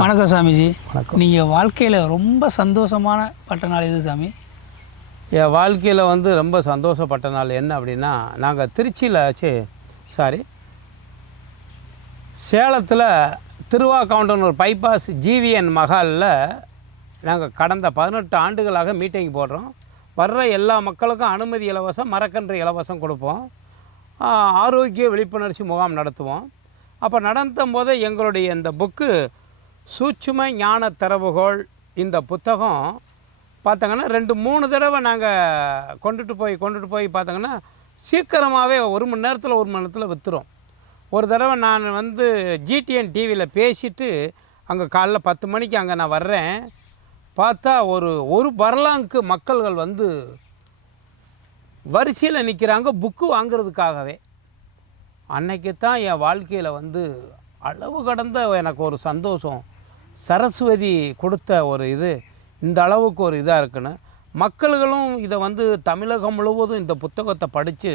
வணக்கம் சாமிஜி. வணக்கம். நீங்கள் வாழ்க்கையில் ரொம்ப சந்தோஷமான பட்ட நாள் எது சாமி? என் வாழ்க்கையில் வந்து ரொம்ப சந்தோஷப்பட்ட நாள் என்ன அப்படின்னா நாங்கள் திருச்சியில் சே சாரி சேலத்தில் திருவாக்கவுண்டனூர் பைபாஸ் ஜிவிஎன் மஹாலில் நாங்கள் கடந்த பதினெட்டு ஆண்டுகளாக மீட்டிங் போடுறோம். வர்ற எல்லா மக்களுக்கும் அனுமதி இலவசம் மரக்கன்று இலவசம் கொடுப்போம். ஆரோக்கிய விழிப்புணர்ச்சி முகாம் நடத்துவோம். அப்போ நடத்தும் போது எங்களுடைய இந்த புக்கு சூட்சும ஞான திறவுகோள் இந்த புத்தகம் பார்த்தாங்கன்னா ரெண்டு மூணு தடவை நாங்கள் கொண்டுட்டு போய் கொண்டுட்டு போய் பார்த்தாங்கன்னா சீக்கிரமாகவே ஒரு மணி நேரத்தில் ஒரு மணி நேரத்தில் விற்றுரும் ஒரு தடவை நான் வந்து ஜிடிஎன் டிவியில் பேசிட்டு அங்கே காலைல பத்து மணிக்கு அங்கே நான் வர்றேன். பார்த்தா ஒரு ஒரு பர்லாங்க்கு மக்கள்கள் வந்து வரிசையில் நிற்கிறாங்க புக்கு வாங்குறதுக்காகவே. அன்னைக்கு தான் என் வாழ்க்கையில் வந்து அளவு கடந்த எனக்கு ஒரு சந்தோஷம். சரஸ்வதி கொடுத்த ஒரு இது இந்த அளவுக்கு ஒரு இதாக இருக்குன்னு. மக்கள்களும் இதை வந்து தமிழகம் முழுவதும் இந்த புத்தகத்தை படித்து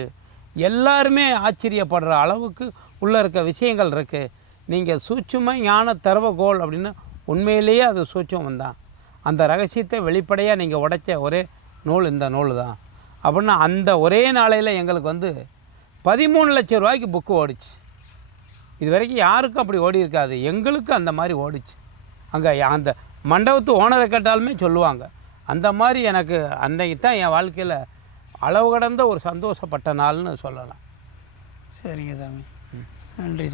எல்லாருமே ஆச்சரியப்படுற அளவுக்கு உள்ளே இருக்க விஷயங்கள் இருக்குது நீங்கள் சூட்சும ஞான தரவகோல் அப்படின்னு உண்மையிலேயே அது சூட்சமம் தான். அந்த ரகசியத்தை வெளிப்படையாக நீங்கள் உடைச்ச ஒரே நூல் இந்த நூல் தான். அப்படின்னா அந்த ஒரே நாளையில் எங்களுக்கு வந்து பதிமூணு லட்சம் ரூபாய்க்கு புக்கு ஓடிச்சு. இது வரைக்கும் யாருக்கும் அப்படி ஓடி இருக்காது எங்களுக்கு அந்த மாதிரி ஓடிச்சு. அங்கே அந்த மண்டபத்து ஓனரை கேட்டாலுமே சொல்லுவாங்க. அந்த மாதிரி எனக்கு அன்னைக்கு தான் என் வாழ்க்கையில் அளவு கடந்த ஒரு சந்தோஷப்பட்ட நாள்னு சொல்லலாம். சரிங்க சாமி. நன்றி சாமி.